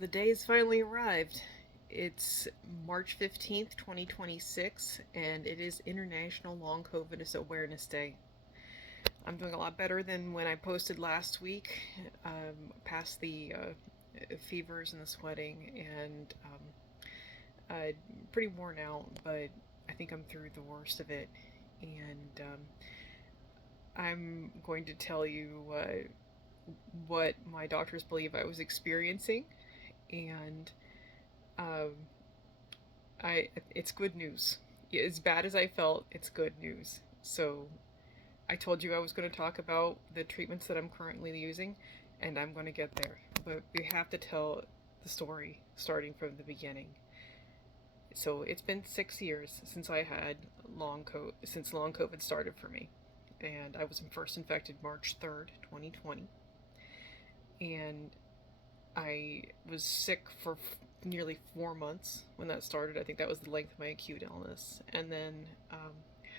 The day has finally arrived. It's March 15th, 2026, and it is International Long COVID Awareness Day. I'm doing a lot better than when I posted last week, past the fevers and the sweating, and pretty worn out, but I think I'm through the worst of it. And I'm going to tell you what my doctors believe I was experiencing, and um, it's good news. As bad as I felt, it's good news. So I told you I was going to talk about the treatments that I'm currently using, and I'm going to get there. But we have to tell the story starting from the beginning. So it's been 6 years since I had since long COVID started for me, and I was first infected March 3rd, 2020, and I was sick for nearly 4 months when that started. I think that was the length of my acute illness, and then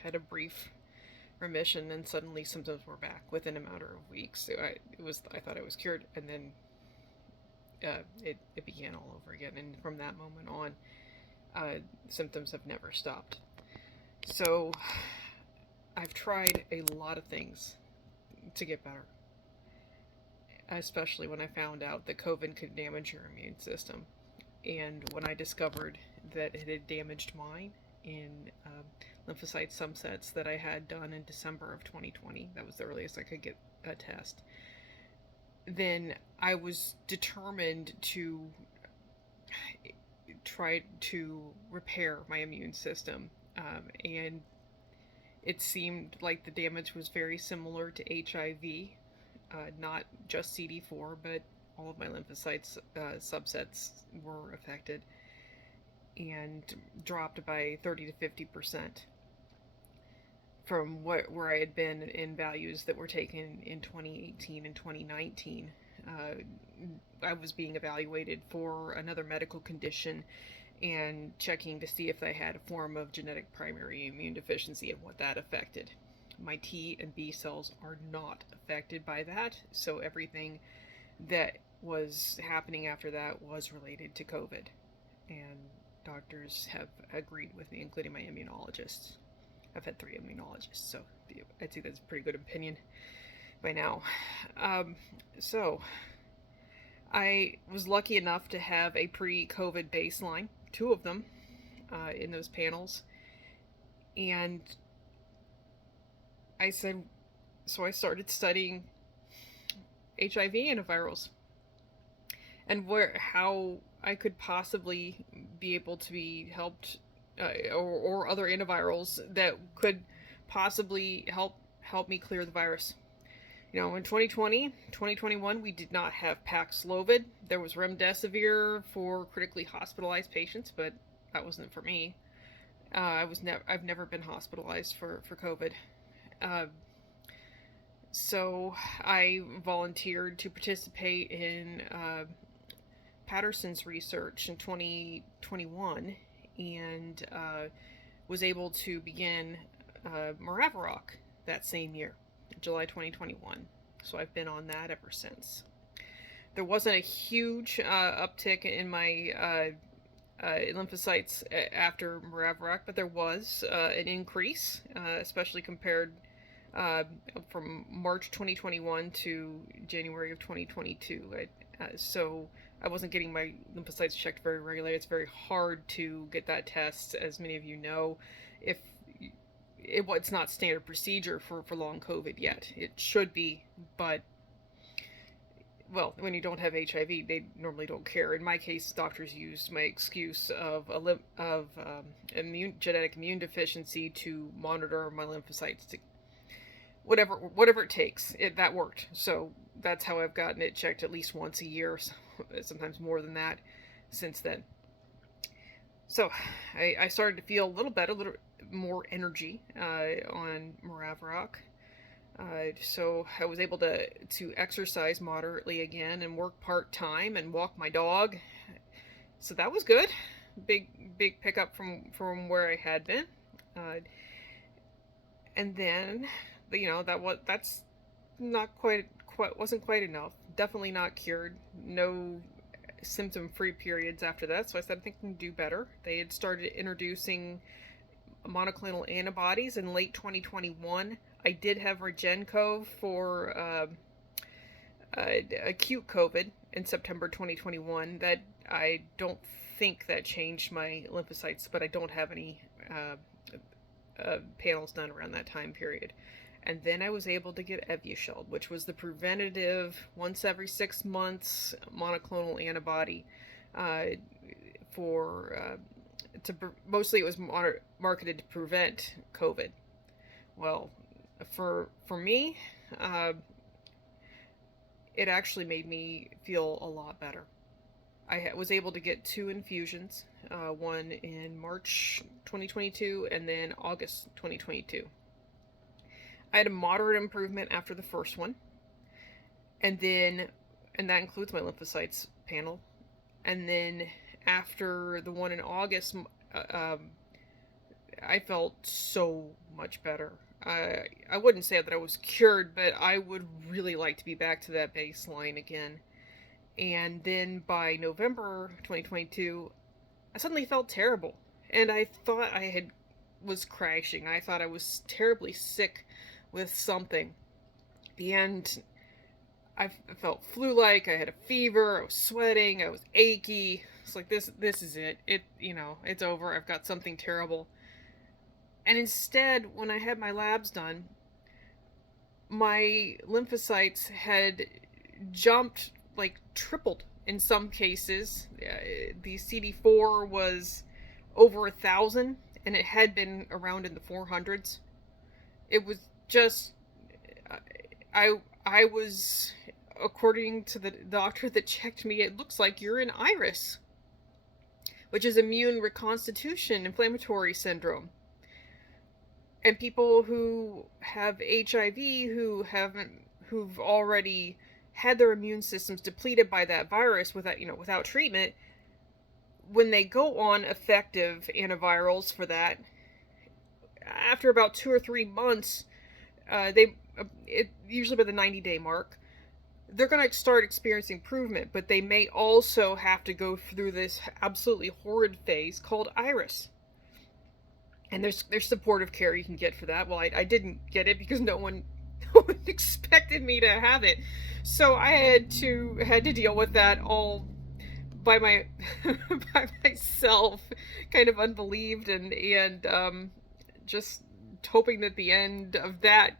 had a brief remission, and suddenly symptoms were back within a matter of weeks. So I thought I was cured, and then it began all over again. And from that moment on, symptoms have never stopped. So I've tried a lot of things to get better, especially when I found out that COVID could damage your immune system. And when I discovered that it had damaged mine in lymphocyte subsets that I had done in December of 2020, that was the earliest I could get a test, then I was determined to try to repair my immune system. And it seemed like the damage was very similar to HIV, not just CD4, but all of my lymphocytes subsets were affected and dropped by 30 to 50% from where I had been in values that were taken in 2018 and 2019. I was being evaluated for another medical condition and checking to see if I had a form of genetic primary immune deficiency and what that affected. My T and B cells are not affected by that, so everything that was happening after that was related to COVID. And doctors have agreed with me, including my immunologist. I've had 3 immunologists, so I'd say that's a pretty good opinion by now. So I was lucky enough to have a pre-COVID baseline, 2 of them, in those panels. And I said, so I started studying HIV antivirals and how I could possibly be able to be helped, or other antivirals that could possibly help me clear the virus. You know, in 2020, 2021, we did not have Paxlovid. There was remdesivir for critically hospitalized patients, but that wasn't for me. I've never been hospitalized for COVID. So I volunteered to participate in Patterson's research in 2021, and was able to begin Moraviroc that same year, July 2021. So I've been on that ever since. There wasn't a huge uptick in my lymphocytes after Moraviroc, but there was an increase, especially compared from March 2021 to January of 2022. So I wasn't getting my lymphocytes checked very regularly. It's very hard to get that test, as many of you know. If it's not standard procedure for long COVID yet. It should be, but well, when you don't have HIV, they normally don't care. In my case, doctors used my excuse of genetic immune deficiency to monitor my lymphocytes to whatever it takes. That worked. So that's how I've gotten it checked at least once a year, sometimes more than that since then. So I started to feel a little better, a little more energy on Moraviroc. So I was able to exercise moderately again and work part-time and walk my dog. So that was good. Big pickup from where I had been. And then, that's not quite wasn't quite enough. Definitely not cured. No symptom-free periods after that, so I started thinking do better. They had started introducing monoclonal antibodies in late 2021. I did have REGEN-COV for acute COVID in September 2021. That I don't think that changed my lymphocytes, but I don't have any panels done around that time period. And then I was able to get Evusheld, which was the preventative once every 6 months monoclonal antibody for mostly it was marketed to prevent COVID. Well, for me, it actually made me feel a lot better. I was able to get 2 infusions, one in March 2022 and then August 2022. I had a moderate improvement after the first one, and that includes my lymphocytes panel. And then after the one in August, I felt so much better. I wouldn't say that I was cured, but I would really like to be back to that baseline again. And then by November 2022, I suddenly felt terrible, and I thought was crashing. I thought I was terribly sick with something. And I felt flu-like. I had a fever. I was sweating. I was achy. It's like this is it. It's over. I've got something terrible. And instead, when I had my labs done, my lymphocytes had jumped, like tripled in some cases. The CD4 was over 1,000, and it had been around in the 400s. It was just, I was, according to the doctor that checked me, it looks like you're an iris, which is immune reconstitution inflammatory syndrome. And people who have HIV, who've already had their immune systems depleted by that virus without treatment, when they go on effective antivirals for that, after about 2 or 3 months, usually by the 90-day mark, they're going to start experiencing improvement, but they may also have to go through this absolutely horrid phase called iris. And there's supportive care you can get for that. Well, I didn't get it because no one expected me to have it, so I had to deal with that all by by myself, kind of unbelieved and just hoping that the end of that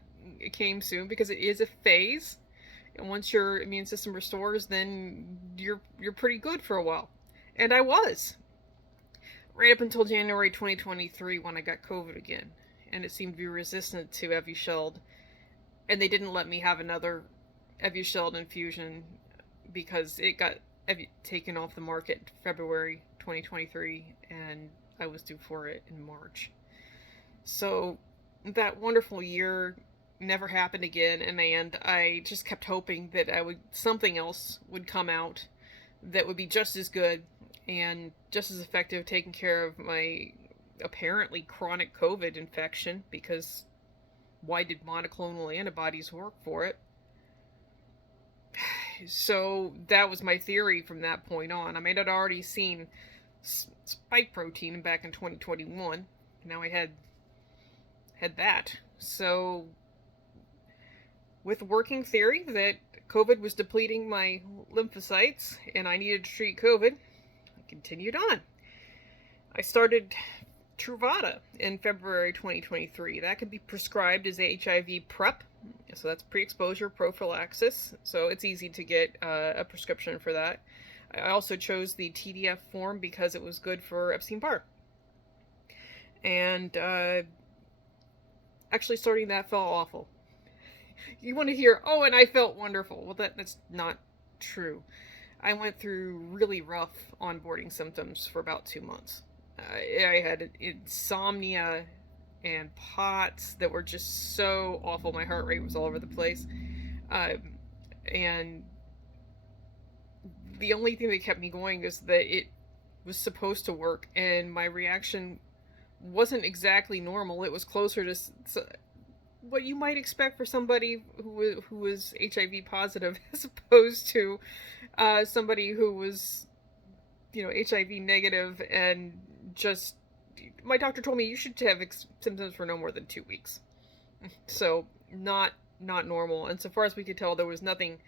came soon, because it is a phase, and once your immune system restores, then you're pretty good for a while. And I was right up until January 2023 when I got COVID again, and it seemed to be resistant to Evusheld, and they didn't let me have another Evusheld infusion because it got taken off the market February 2023, and I was due for it in March. So that wonderful year never happened again, and I just kept hoping that something else would come out that would be just as good and just as effective taking care of my apparently chronic COVID infection, because why did monoclonal antibodies work for it? So that was my theory from that point on. I mean, I'd already seen spike protein back in 2021. Now I had that. So with working theory that COVID was depleting my lymphocytes and I needed to treat COVID, I continued on. I started Truvada in February 2023. That can be prescribed as HIV PrEP. So that's pre-exposure prophylaxis. So it's easy to get a prescription for that. I also chose the TDF form because it was good for Epstein-Barr. And actually starting that felt awful. You want to hear, oh, and I felt wonderful. Well, that's not true. I went through really rough onboarding symptoms for about 2 months. I had insomnia and POTS that were just so awful. My heart rate was all over the place. And the only thing that kept me going is that it was supposed to work, and my reaction wasn't exactly normal. It was closer to what you might expect for somebody who was HIV positive, as opposed to somebody who was HIV negative, and just my doctor told me you should have symptoms for no more than 2 weeks. So not normal. And so far as we could tell, there was nothing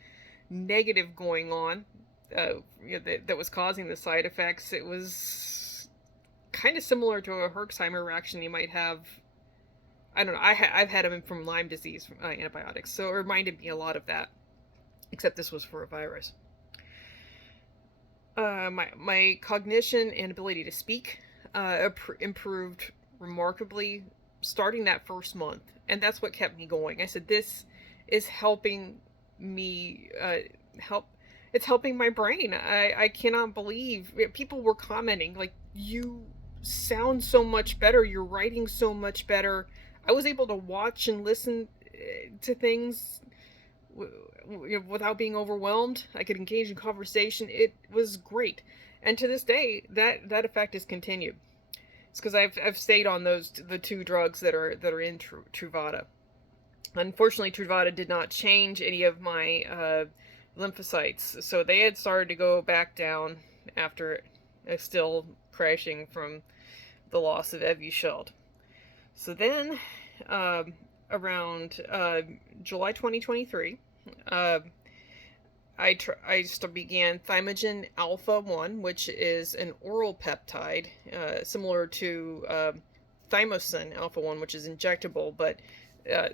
negative going on that was causing the side effects. It was kind of similar to a Herxheimer reaction you might have. I don't know. I've had them from Lyme disease antibiotics, so it reminded me a lot of that, except this was for a virus. My cognition and ability to speak improved remarkably starting that first month, and that's what kept me going. I said, this is helping me help. It's helping my brain. I cannot believe people were commenting like, you sound so much better, you're writing so much better. I was able to watch and listen to things without being overwhelmed. I could engage in conversation. It was great, and to this day, that effect has continued. It's because I've stayed on the two drugs that are in Truvada. Unfortunately, Truvada did not change any of my lymphocytes, so they had started to go back down after still crashing from the loss of Evusheld. So then, around July 2023, I began Thymogen Alpha 1, which is an oral peptide, similar to Thymosin Alpha 1, which is injectable, but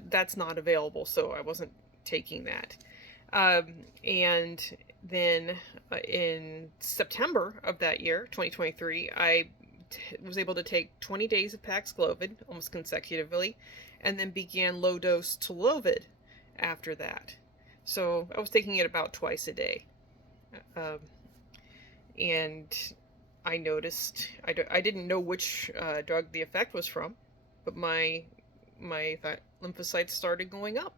that's not available, so I wasn't taking that. And then in September of that year, 2023, I was able to take 20 days of Paxlovid almost consecutively, and then began low-dose Talovid after that. So I was taking it about twice a day. And I noticed, I didn't know which drug the effect was from, but my lymphocytes started going up.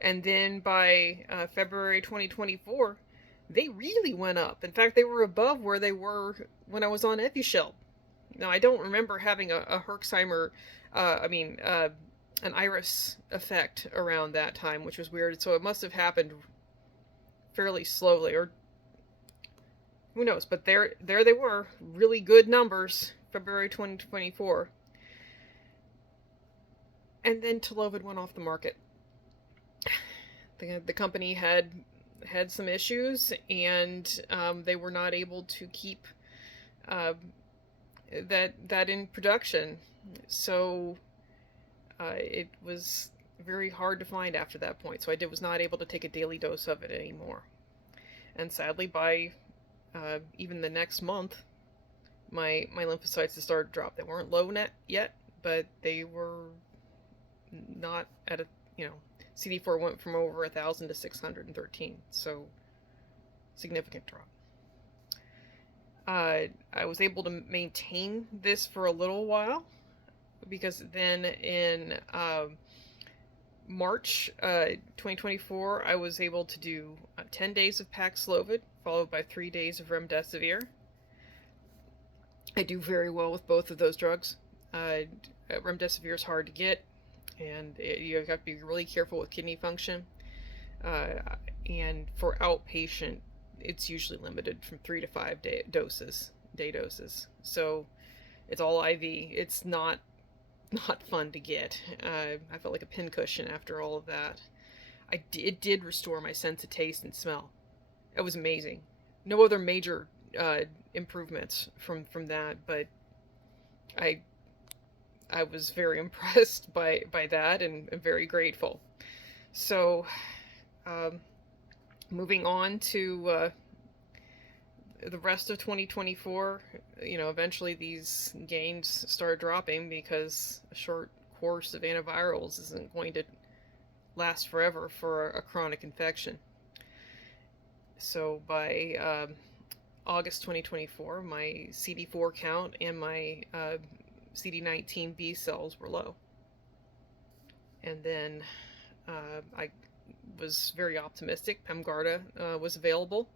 And then by February 2024, they really went up. In fact, they were above where they were when I was on Evusheld. Now, I don't remember having a Herxheimer, an iris effect around that time, which was weird. So it must have happened fairly slowly, or who knows. But there they were, really good numbers, February 2024. And then Talovid went off the market. The company had some issues, and they were not able to keep that in production. So it was very hard to find after that point. So I was not able to take a daily dose of it anymore. And sadly, by even the next month, my lymphocytes had started to drop. They weren't low net yet, but they were not at a, CD4 went from over 1,000 to 613. So significant drop. I was able to maintain this for a little while, because then in March 2024, I was able to do 10 days of Paxlovid, followed by 3 days of Remdesivir. I do very well with both of those drugs. Remdesivir is hard to get, and you have to be really careful with kidney function. And for outpatient, it's usually limited from 3 to 5 day doses. So it's all IV. It's not fun to get. I felt like a pincushion after all of that. It did restore my sense of taste and smell. It was amazing. No other major improvements from that, but I was very impressed by that, and very grateful. So moving on to the rest of 2024, eventually these gains start dropping, because a short course of antivirals isn't going to last forever for a chronic infection. So by August 2024, my CD4 count and my CD19 B cells were low. And then I was very optimistic. PEMGARDA was available.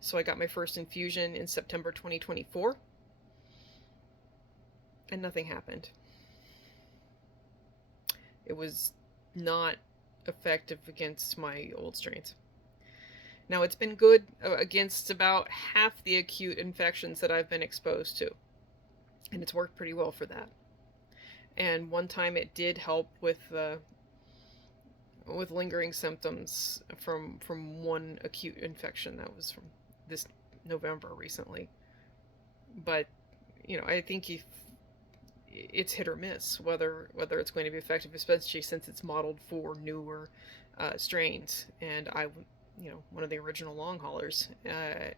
So I got my first infusion in September 2024. And nothing happened. It was not effective against my old strains. Now, it's been good against about half the acute infections that I've been exposed to, and it's worked pretty well for that. And one time it did help with lingering symptoms from one acute infection that was from this November recently. But I think if it's hit or miss whether it's going to be effective, especially since it's modeled for newer strains. And one of the original long haulers, it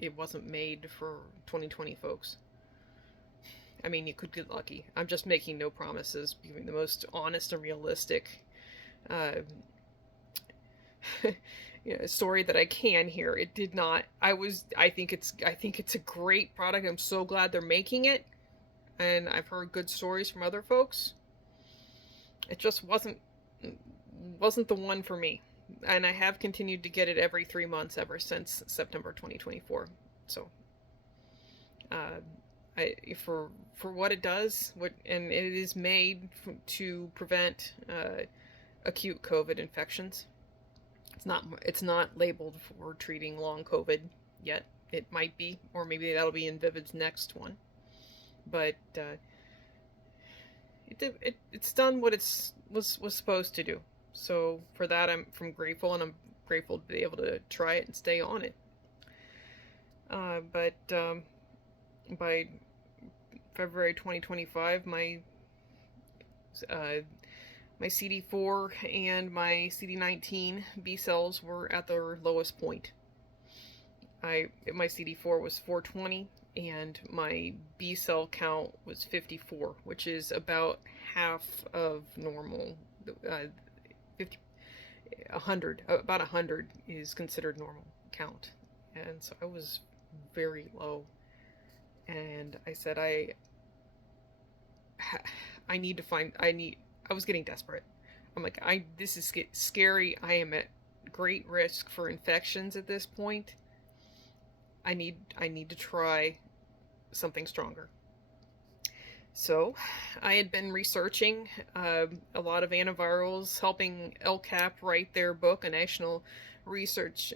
it wasn't made for 2020 folks. I mean, you could get lucky. I'm just making no promises, giving the most honest and realistic uh, story that I can here. It did not. I think it's a great product. I'm so glad they're making it, and I've heard good stories from other folks. It just wasn't the one for me, and I have continued to get it every 3 months ever since September 2024. So, uh, for what it does, and it is made to prevent acute COVID infections. It's not labeled for treating long COVID yet. It might be, or maybe that'll be in Vivid's next one. But it's done what was supposed to do. So for that, I'm grateful, and I'm grateful to be able to try it and stay on it. But by February 2025, uh, my CD4 and my CD19 B cells were at their lowest point. My CD4 was 420, and my B cell count was 54, which is about half of normal. 50, 100, about 100 is considered normal count, and so I was very low. And I said I need to find I was getting desperate. I'm like, this is scary. I am at great risk for infections at this point. I need to try something stronger. So I had been researching a lot of antivirals, helping LCAP write their book, A National Research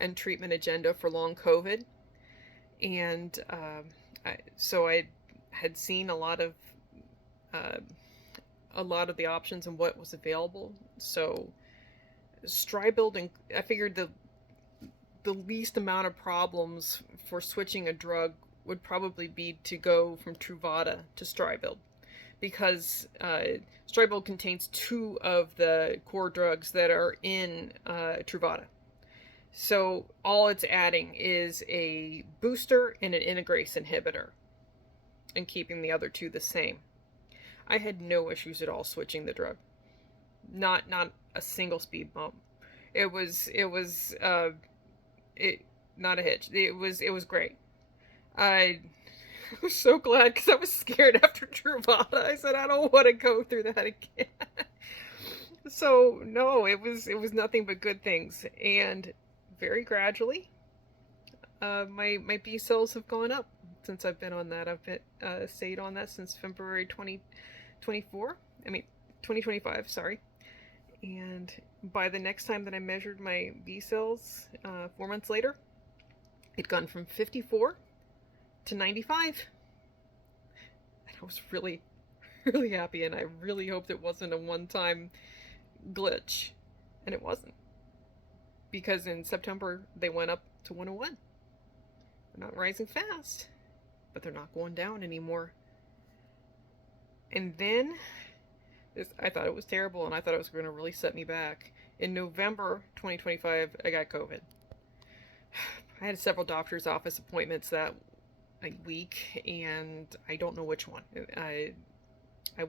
and Treatment Agenda for Long COVID. And so I had seen a lot of the options and what was available. So Stribild, and I figured the least amount of problems for switching a drug would probably be to go from Truvada to Stribild, because Stribild contains two of the core drugs that are in Truvada. So all it's adding is a booster and an integrase inhibitor, and keeping the other two the same. I had no issues at all switching the drug. Not a single speed bump. It was not a hitch. It was great. I was so glad, because I was scared after Truvada. I said, I don't want to go through that again. So no, it was nothing but good things, and very gradually, my B cells have gone up since I've been on that. I've been stayed on that since February 2024. I mean 2025. Sorry. And by the next time that I measured my B cells, 4 months later, it'd gone from 54 to 95. And I was really, really happy, and I really hoped it wasn't a one-time glitch. And it wasn't. Because in September, they went up to 101. They're not rising fast, but they're not going down anymore. And then, I thought it was terrible, and I thought it was going to really set me back. In November 2025, I got COVID. I had several doctor's office appointments that week, and I don't know which one. I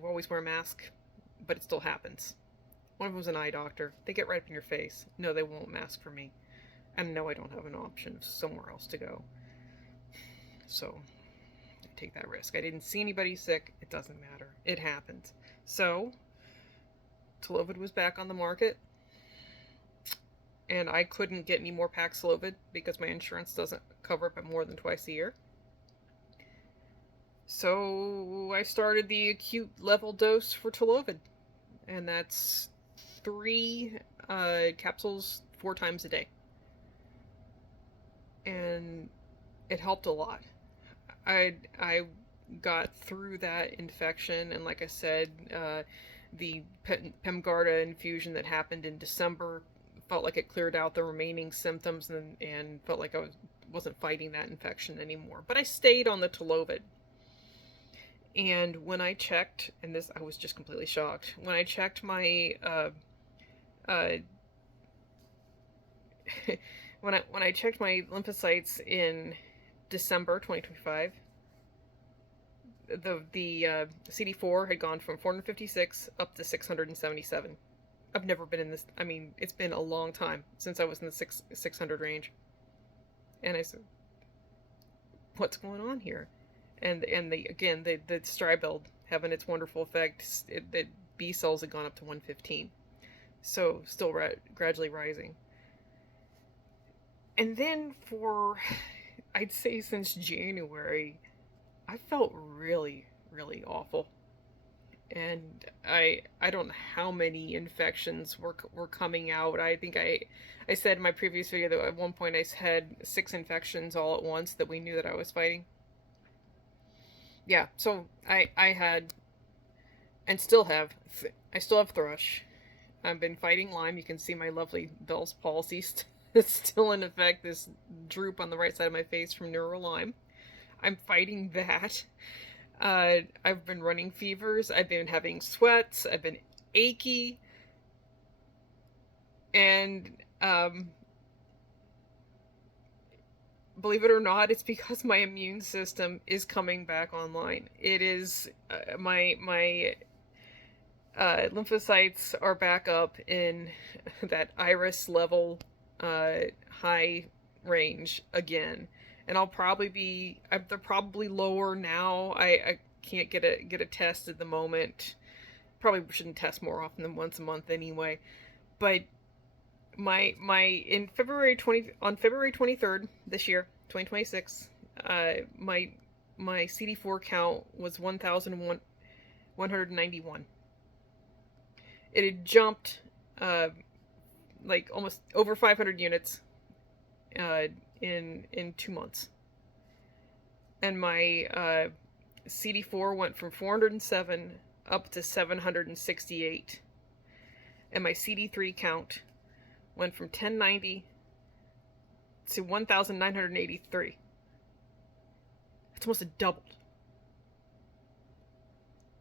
always wear a mask, but it still happens. One of them was an eye doctor. They get right up in your face. No, they won't mask for me. And no, I don't have an option of somewhere else to go. So, I take that risk. I didn't see anybody sick. It doesn't matter. It happens. So, Talovid was back on the market, and I couldn't get any more Paxlovid because my insurance doesn't cover it more than twice a year. So I started the acute level dose for Talovid, and that's 3 capsules 4 times a day, and it helped a lot. I got through that infection, and like I said, the Pemgarda infusion that happened in December felt like it cleared out the remaining symptoms, and felt like wasn't fighting that infection anymore. But I stayed on the Talovid. And when I checked, and this I was just completely shocked, when I checked my uh, when I checked my lymphocytes in December 2025, the CD4 had gone from 456 up to 677. I've never been in this. I mean, it's been a long time since I was in the 600 range. And I said, "What's going on here?" And the Stribild having its wonderful effect. The B cells had gone up to 115, so still gradually rising. And then for, I'd say since January, I felt really, really awful. And I don't know how many infections were coming out. I think I said in my previous video that at one point I had 6 infections all at once that we knew that I was fighting. Yeah, so I had, and still have, I still have thrush. I've been fighting Lyme. You can see my lovely Bell's palsy still in effect, this droop on the right side of my face from neuro Lyme. I'm fighting that. I've been running fevers. I've been having sweats. I've been achy. And believe it or not, it's because my immune system is coming back online. It is my lymphocytes are back up in that iris level high range again, and they're probably lower now. I can't get a test at the moment. Probably shouldn't test more often than once a month anyway. But my in February 23rd this year, 2026, my CD4 count was 1,191. It had jumped like almost over 500 units in 2 months, and my CD4 went from 407 up to 768, and my CD3 count went from 1090 to 1,983. It's almost doubled.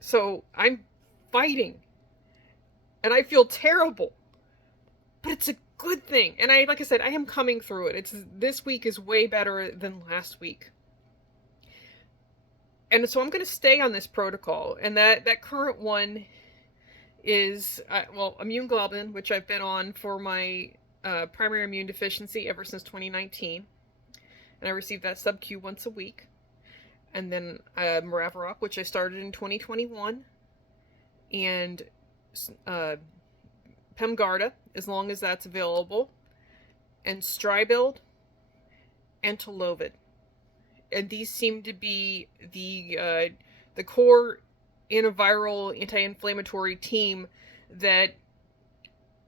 So I'm fighting, and I feel terrible, but it's a good thing. And like I said, I am coming through it. This week is way better than last week. And so I'm going to stay on this protocol. And that current one is, immune globulin, which I've been on for my primary immune deficiency ever since 2019. And I received that sub-Q once a week. And then Maraviroc, which I started in 2021. And Pemgarda, as long as that's available. And Stribild and Talovid. And these seem to be the core antiviral, anti-inflammatory team that,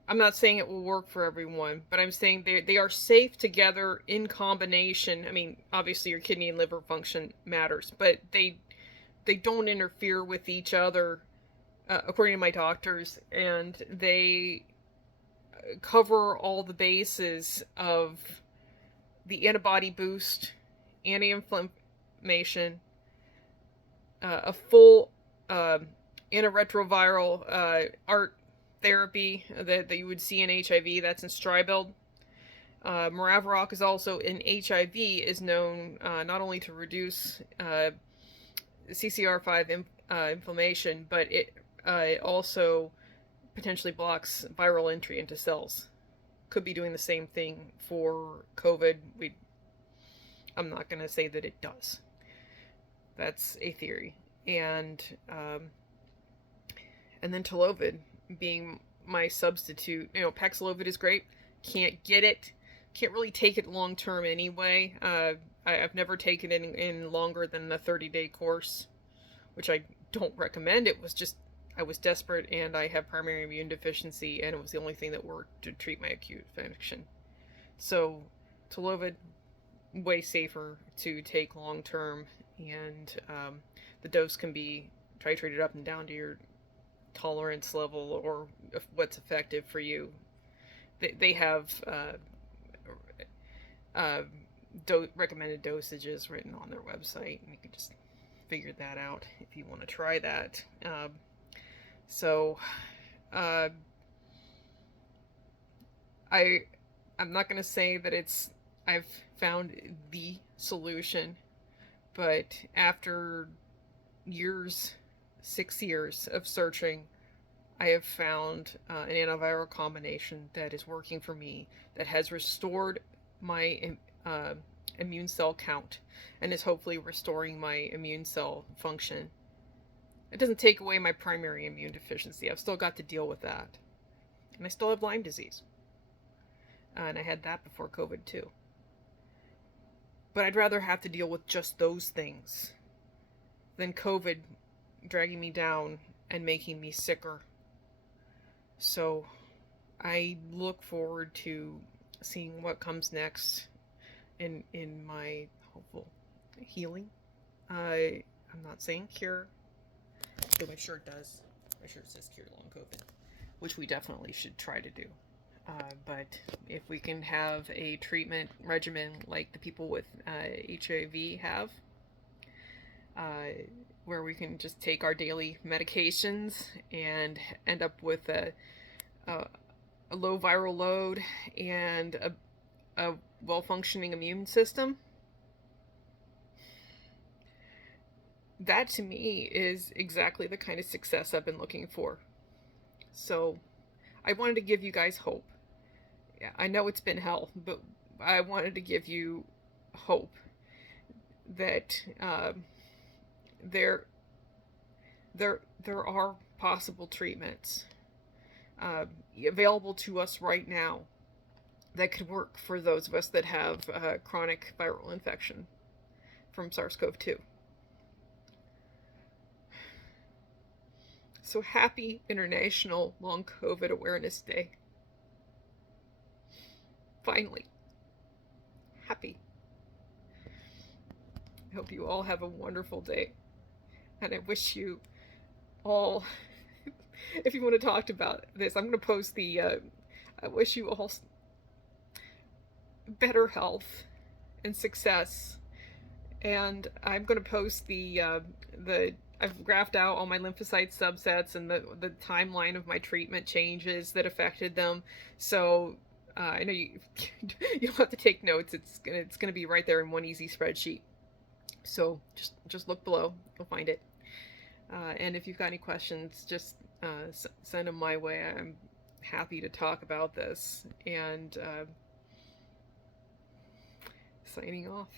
I'm not saying it will work for everyone, but I'm saying they are safe together in combination. I mean, obviously your kidney and liver function matters, but they don't interfere with each other, according to my doctors, and they cover all the bases of the antibody boost, anti-inflammation, a full antiretroviral art therapy that you would see in HIV. That's in Stribild. Maraviroc is also in HIV, is known not only to reduce CCR5 inflammation, but it also potentially blocks viral entry into cells. Could be doing the same thing for COVID. I'm not going to say that it does. That's a theory. And then Talovid being my substitute. Paxlovid is great. Can't get it. Can't really take it long term anyway. I've never taken it in longer than the 30-day course, which I don't recommend. It was just, I was desperate and I have primary immune deficiency, and it was the only thing that worked to treat my acute infection. So, Tolovid, way safer to take long term, and the dose can be titrated up and down to your tolerance level or what's effective for you. They have uh, recommended dosages written on their website, and you can just figure that out if you want to try that. So, uh, I I'm not gonna say that I've found the solution, but after years, 6 years of searching, I have found an antiviral combination that is working for me, that has restored my uh, immune cell count, and is hopefully restoring my immune cell function. It doesn't take away my primary immune deficiency. I've still got to deal with that. And I still have Lyme disease. And I had that before COVID too. But I'd rather have to deal with just those things than COVID dragging me down and making me sicker. So I look forward to seeing what comes next in my hopeful healing. I'm not saying cure, though my shirt does. My shirt says cure long COVID, which we definitely should try to do. But if we can have a treatment regimen like the people with HIV have, where we can just take our daily medications and end up with a low viral load and a well-functioning immune system, that to me is exactly the kind of success I've been looking for. So I wanted to give you guys hope. Yeah, I know it's been hell, but I wanted to give you hope that there are possible treatments available to us right now that could work for those of us that have chronic viral infection from SARS-CoV-2. So happy International Long COVID Awareness Day. Finally. Happy. I hope you all have a wonderful day. And I wish you all, if you want to talk about this, I'm going to post the, I wish you all better health and success. And I'm going to post I've graphed out all my lymphocyte subsets and the timeline of my treatment changes that affected them. So I know you you don't have to take notes. It's gonna be right there in one easy spreadsheet. So just look below, you'll find it. And if you've got any questions, just send them my way. I'm happy to talk about this. And signing off.